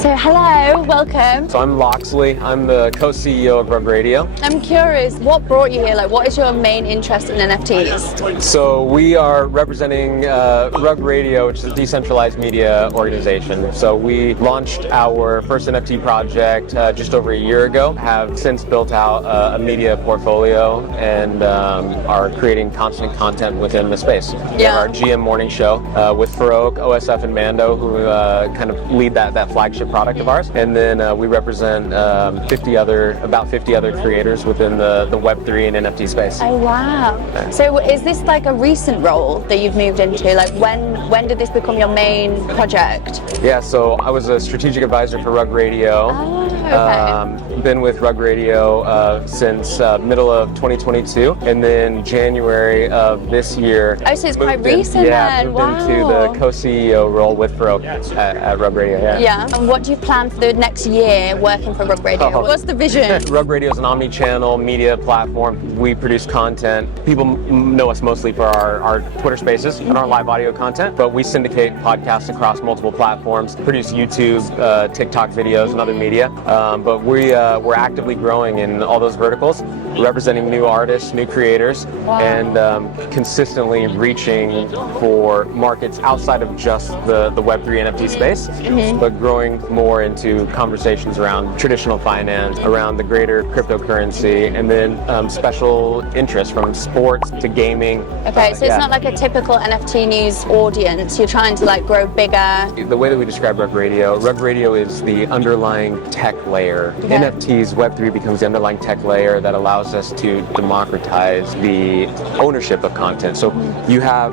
So hello, welcome. So I'm Loxley. I'm the co-CEO of RUGRADIO. I'm curious, what brought you here? Like, what is your main interest in NFTs? So we are representing RUGRADIO, which is a decentralized media organization. So we launched our first NFT project just over a year ago. Have since built out a media portfolio and are creating constant content within the space. We have our GM morning show with Farouk, OSF, and Mando, who kind of lead that flagship product of ours, and then we represent about 50 other creators within the Web3 and NFT space. Oh wow! So is this like a recent role that you've moved into? Like when did this become your main project? Yeah, so I was a strategic advisor for RUGRADIO. Oh, okay. Been with RUGRADIO since middle of 2022, and then January of this year. Oh, so it's quite recent then. Moved into the co-CEO role with Farouk at RUGRADIO. Yeah. And what do you plan for the next year working for RUGRADIO? What's the vision? RUGRADIO is an omni-channel media platform. We produce content. People know us mostly for our Twitter Spaces and our live audio content, but we syndicate podcasts across multiple platforms, produce YouTube, TikTok videos, and other media. But we're actively growing in all those verticals, representing new artists, new creators, and consistently reaching for markets outside of just the Web3 NFT space, but growing more into conversations around traditional finance, around the greater cryptocurrency, and then special interests from sports to gaming. Okay, so it's not like a typical NFT news audience. You're trying to like grow bigger. The way that we describe RUGRADIO is the underlying tech layer. NFTs, Web3 becomes the underlying tech layer that allows us to democratize the ownership of content. So you have,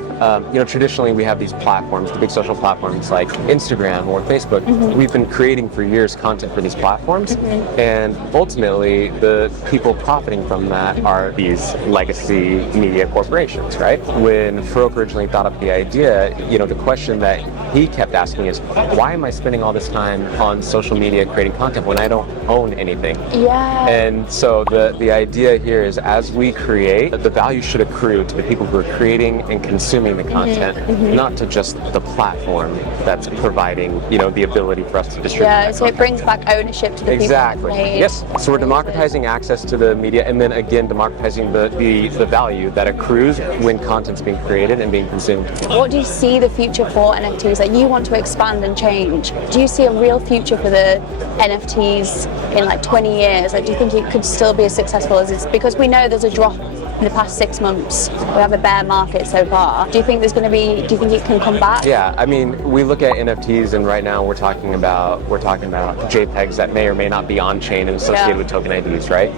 traditionally we have these platforms, the big social platforms like Instagram or Facebook. We've been creating for years content for these platforms, and ultimately the people profiting from that are these legacy media corporations, right? When Farouk originally thought up the idea, the question that he kept asking is, why am I spending all this time on social media creating content when I don't own anything? Yeah. And so the idea here is, as we create, the value should accrue to the people who are creating and consuming the content, not to just the platform that's providing, the ability for us to distribute. Yeah, so it brings back ownership to the people. Exactly. Yes. So we're democratizing access to the media, and then again democratizing the value that accrues when content's being created and being consumed. What do you see the future for NFTs? Like, you want to expand and change. Do you see a real future for the NFTs in like 20 years? Like, do you think it could still be as successful as it's, because we know there's a drop in the past 6 months. We have a bear market so far. Do you think do you think it can come back? Yeah, I mean, we look at NFTs, and right now we're talking about JPEGs that may or may not be on chain and associated with token IDs, right?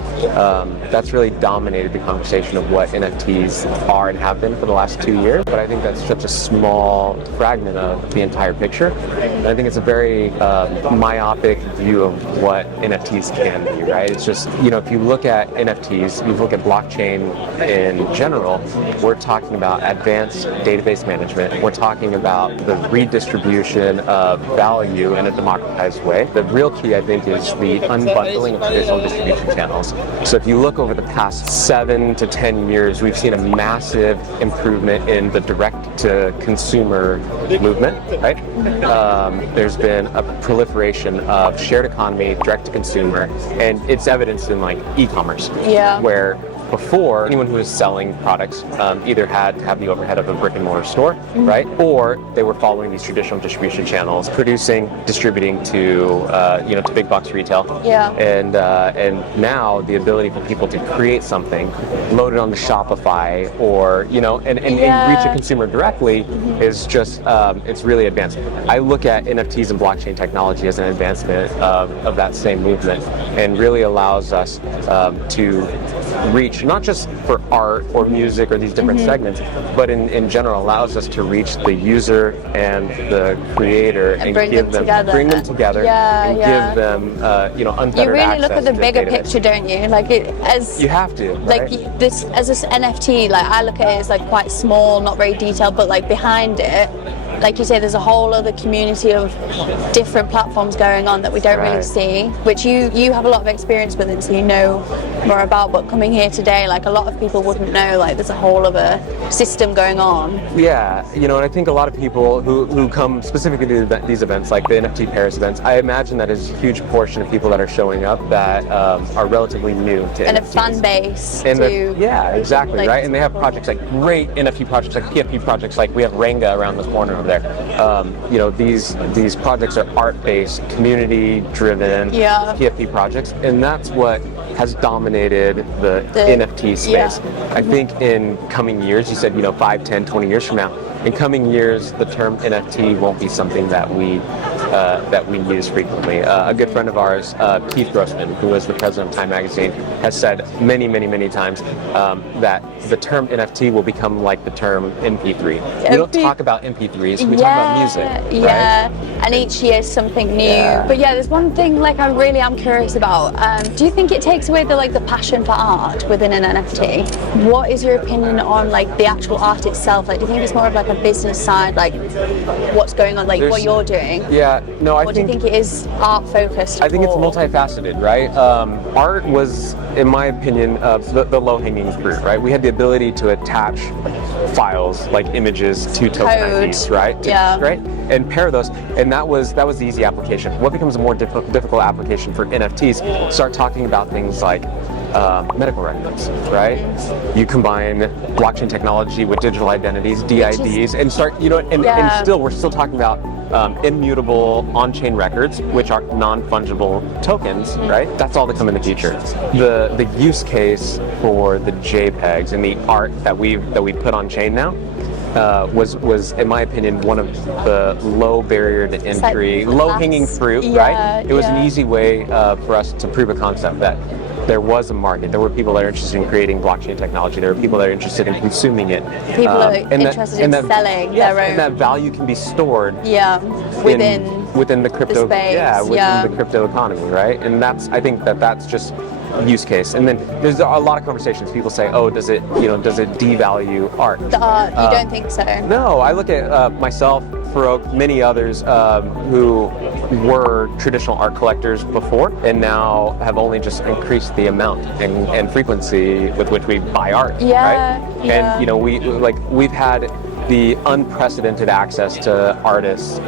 That's really dominated the conversation of what NFTs are and have been for the last 2 years. But I think that's such a small fragment of the entire picture. And I think it's a very myopic view of what NFTs can be, right? It's just, if you look at NFTs, you look at blockchain in general, we're talking about advanced database management. We're talking about the redistribution of value in a democratized way. The real key, I think, is the unbundling of traditional distribution channels. So if you look over the past 7 to 10 years, we've seen a massive improvement in the direct-to-consumer movement, right? There's been a proliferation of shared economy, direct-to-consumer, and it's evidenced in like e-commerce, where before, anyone who was selling products either had to have the overhead of a brick and mortar store, right? Or they were following these traditional distribution channels, producing, distributing to big box retail. Yeah. And now the ability for people to create something, load it on the Shopify, or and reach a consumer directly is just it's really advanced. I look at NFTs and blockchain technology as an advancement of that same movement, and really allows us to reach, not just for art or music or these different segments, but in general allows us to reach the user and the creator and bring them together and give them unfettered You really access look at the to bigger database. picture, don't you? Like You have to, like right? this as an NFT. Like, I look at it as like quite small, not very detailed, but like behind it, like you say, there's a whole other community of different platforms going on that we don't really see, which you have a lot of experience with it, so you know more about. But coming here today, like a lot of people wouldn't know, like there's a whole other system going on. Yeah, you know, and I think a lot of people who come specifically to these events, like the NFT Paris events, I imagine that is a huge portion of people that are showing up that are relatively new to and NFTs. A fan base and to, yeah, exactly, like, right? And they have projects like great NFT projects, like PFP projects, like we have Renga around this corner over there. You know, these projects are art-based, community-driven PFP projects, and that's what has dominated the NFT space. I think in coming years, you said, you know, 5, 10, 20 years from now, in coming years, the term NFT won't be something that we use frequently. A good friend of ours, Keith Grossman, who is the president of Time Magazine, has said many, many, many times that the term NFT will become like the term MP3. We don't talk about MP3s, we talk about music. Right? And each year is something new. Yeah. But yeah, there's one thing like I really am curious about. Do you think it takes away the passion for art within an NFT? What is your opinion on like the actual art itself? Like, do you think it's more of like a business side, like what's going on, like what you're doing? Yeah, no, I think. Or do you think it is art focused? I think it's multifaceted, right? Art was, in my opinion, the low-hanging fruit, right? We had the ability to attach files like images to token IDs, right? Right, and pair those, and that was the easy application. What becomes a more difficult application for NFTs? Start talking about things like medical records, right? You combine blockchain technology with digital identities, DIDs, and start, you know, and still we're still talking about immutable on-chain records, which are non-fungible tokens, right? That's all to come in the future. The use case for the JPEGs and the art that we put on chain now was, in my opinion, one of the low barrier to entry, low-hanging fruit, right? It was an easy way for us to prove a concept that there was a market. There were people that are interested in creating blockchain technology. There were people that are interested in consuming it. People are interested in selling their own. And that value can be stored within the crypto, the the crypto economy, right? And I think that's just use case. And then there's a lot of conversations. People say, oh, does it devalue art? The art, you don't think so? No, I look at myself, Farouk, many others who were traditional art collectors before and now have only just increased the amount and frequency with which we buy art, right? And you know, we've had the unprecedented access to artists.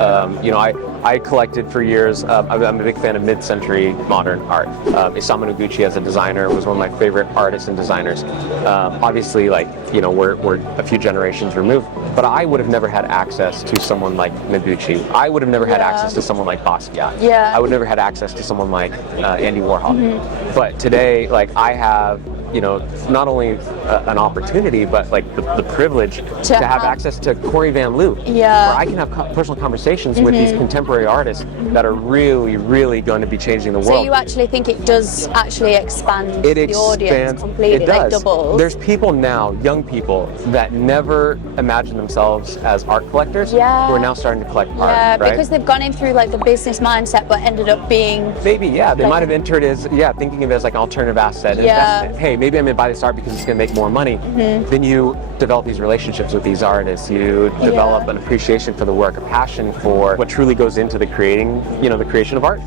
You know, I collected for years. I'm a big fan of mid-century modern art. Isamu Noguchi as a designer was one of my favorite artists and designers. Obviously, like, you know, we're a few generations removed, but I would have never had access to someone like Noguchi. I would have never had access to someone like Basquiat. I would never had access to someone like Andy Warhol. But today, like, I have, you know, not only an opportunity, but like the privilege to have access to Corey Van Loo, where I can have personal conversations with these contemporary artists that are really, really going to be changing the world. So you actually think it does actually expand the audience completely? It does. Like doubles? There's people now, young people, that never imagined themselves as art collectors who are now starting to collect art. Yeah, right? because they've gone in through like the business mindset, but ended up being maybe they might have entered as thinking of it as like an alternative asset investment. Hey, maybe I'm going to buy this art because it's going to make more money. Then you develop these relationships with these artists. You develop an appreciation for the work, a passion for what truly goes into the creation of art.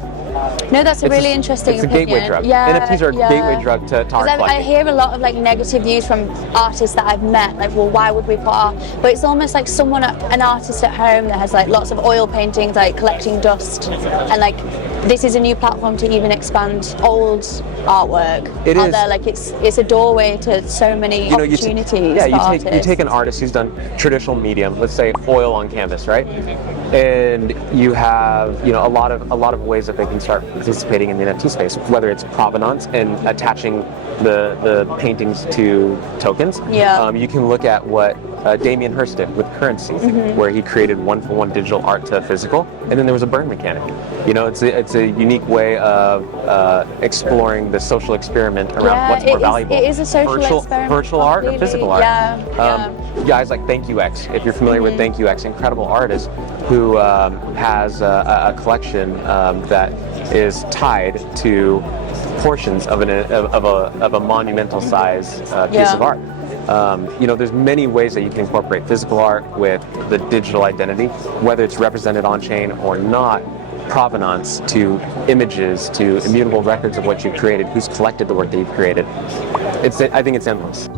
No, that's a really interesting opinion. It's a gateway drug. NFTs are a gateway drug to art collecting. I hear a lot of like negative views from artists that I've met, like, well, why would we put art? But it's almost like an artist at home that has like lots of oil paintings, like collecting dust, and like this is a new platform to even expand old artwork. It is. There, like it's a doorway to so many opportunities for artists. You take an artist who's done traditional medium, let's say oil on canvas, right? And you have a lot of ways that they can start participating in the NFT space, whether it's provenance and attaching the paintings to tokens. You can look at what Damien Hirst did with Currency, where he created one-for-one digital art to physical, and then there was a burn mechanic. You know, it's a unique way of exploring the social experiment around what's more valuable. It is a social experiment. Virtual art or physical art. Guys like ThankYouX, if you're familiar with ThankYouX, incredible artist who has a collection that is tied to portions of a monumental size piece of art. There's many ways that you can incorporate physical art with the digital identity, whether it's represented on chain or not. Provenance to images to immutable records of what you've created, who's collected the work that you've created. I think it's endless.